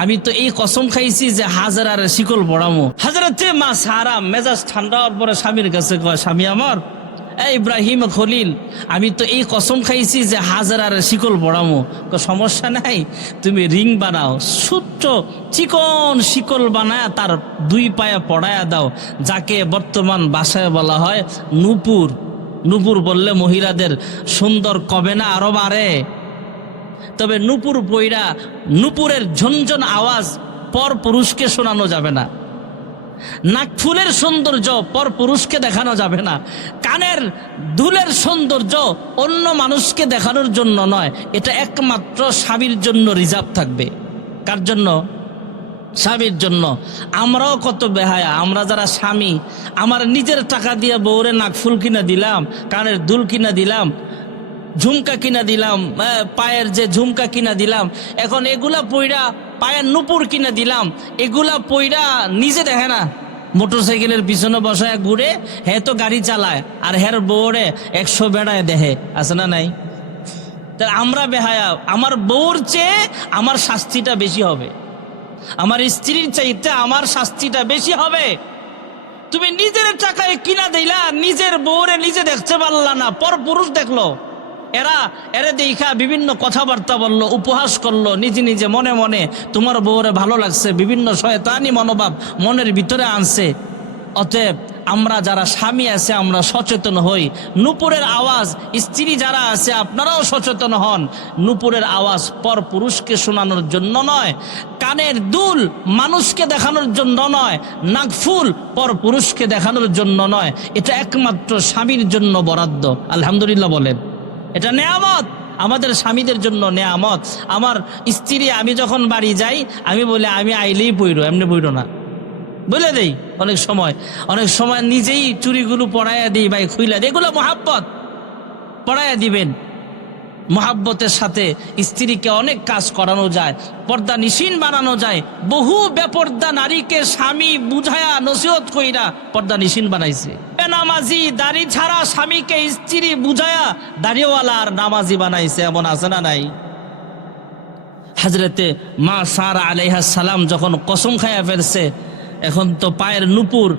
আমি তো এই কসম খাইছি যে হাজারার শিকল পড়ামো। হাজরাতে মা সারা মেজাজ ঠান্ডা হওয়ার পরে স্বামীর কাছে কয়, স্বামী আমার, এই ইব্রাহিম খলিল, আমি তো এই কসম খাইছি যে হাজারার শিকল পড়ামো। সমস্যা নাই, তুমি রিং বানাও, ছোট্ট চিকন শিকল বানায় তার দুই পায়ে পড়ায়া দাও, যাকে বর্তমান ভাষায় বলা হয় নূপুর। নূপুর বললে মহিলাদের সুন্দর কবে না আরো বাড়ে। তবে নূপুর পইরা নূপুরের ঝনঝন আওয়াজ পর পুরুষকে শোনানো যাবে না। নাকফুলের সৌন্দর্য পর পুরুষকে দেখানো যাবে না। কানের দুলের সৌন্দর্য অন্য মানুষকে দেখানোর জন্য নয়, এটা একমাত্র স্বামীর জন্য রিজার্ভ থাকবে। কার জন্য? স্বামীর জন্য। আমরাও কত বেহায়া, আমরা যারা স্বামী, আমার নিজের টাকা দিয়ে বউরে নাকফুল কিনা দিলাম, কানের দুল কিনা দিলাম, ঝুমকা কিনা দিলাম, পায়ের যে ঝুমকা কিনা দিলাম, এখন এগুলা পইরা পায়ের নুপুর কিনা দিলাম, এগুলা পইরা নিজে দেখে না। মোটরসাইকেলের পিছনে বসায় ঘুরে, হ্যাঁ তো গাড়ি চালায়, আর হের বউরে 100 বেড়ায় দেখে, আছে না নাই? তা আমরা বেহায়া। আমার বউর চেয়ে আমার শাস্তিটা বেশি হবে, আমার স্ত্রীর চাইতে আমার শাস্তিটা বেশি হবে। তুমি নিজের টাকায় কিনা দিলা, নিজের বউরে নিজে দেখতে পারলা না, পর পুরুষ দেখলো। এরা দেখা বিভিন্ন কথাবার্তা বললো, উপহাস করলো, নিজে নিজে মনে মনে তোমার বউরে ভালো লাগছে, বিভিন্ন শয়তানি মনোভাব মনের ভিতরে আনছে। অতএব আমরা যারা স্বামী আছে আমরা সচেতন হই। নূপুরের আওয়াজ, স্ত্রী যারা আছে আপনারাও সচেতন হন। নূপুরের আওয়াজ পর পুরুষকে শোনানোর জন্য নয়, কানের দুল মানুষকে দেখানোর জন্য নয়, নাকফুল পর পুরুষকে দেখানোর জন্য নয়, এটা একমাত্র স্বামীর জন্য বরাদ্দ। আলহামদুলিল্লাহ বলেন, এটা নেয়ামত, আমাদের স্বামীদের জন্য নেয়ামত। আমার স্ত্রী, আমি যখন বাড়ি যাই আমি বলি আমি আইলেই পইরো, এমনি পইরো না বলে দেই। অনেক সময় নিজেই চুরিগুলো পড়াইয়া দিই, ভাই খুইলা দিই, এগুলো মহাব্বত, পড়াইয়া দিবেন। মহাব্বতের সাথে স্ত্রীকে অনেক কাজ করানো যায়, পর্দা নিশীন বানানো যায়। বহু বেপর্দা নারীকে স্বামী বুঝায়া নসিহত কইরা পর্দা নিশীন বানাইছে। নামাজি দাড়ি ছাড়া স্বামীকে স্ত্রী বুঝায়া দাড়িওয়ালা আর নামাজি বানাইছে, এমন আছে না নাই? হযরতে মা সারা আলাইহিস সালাম যখন কসম খায়া ফেলছে, এখন তো পায়ের নুপুর,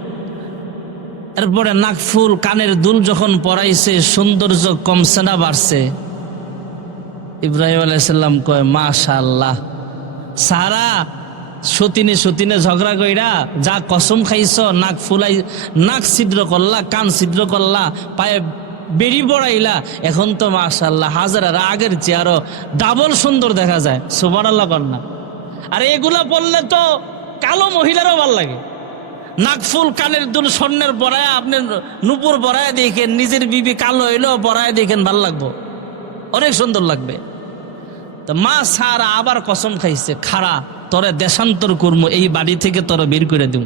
এরপরে নাকফুল, কানের দুল যখন পরাইছে, সৌন্দর্য কমছে না বাড়ছে? ইব্রাহিম আলাইহিস সালাম কয়, মাশাআল্লাহ। সারা সতীনে ঝগড়া কইরা যা কসম খাইছ, নাক ফুলাই, নাক ছিদ্র করলা, কান ছিদ্র করলা, পায়ে বেরি পড়াইলা, এখন তো মাশাআল্লাহ হাজার আগের চেয়ে আরো ডাবল সুন্দর দেখা যায়। সুবহানাল্লাহ কন্যা। আর এগুলা বললে তো কালো মহিলারও ভাল লাগে। নাকফুল, কানের দুল, স্বর্ণের পরায়, আপনি নুপুর পরায় দেখেন, নিজের বিবি কালো হইলেও পরায় দেখেন, ভাল লাগবো, অনেক সুন্দর লাগবে। তো মা সারা আবার কসম খাইছে, খাড়া তোরে দেশান্তর করবো, এই বাড়ি থেকে তোরে বের করে দিব।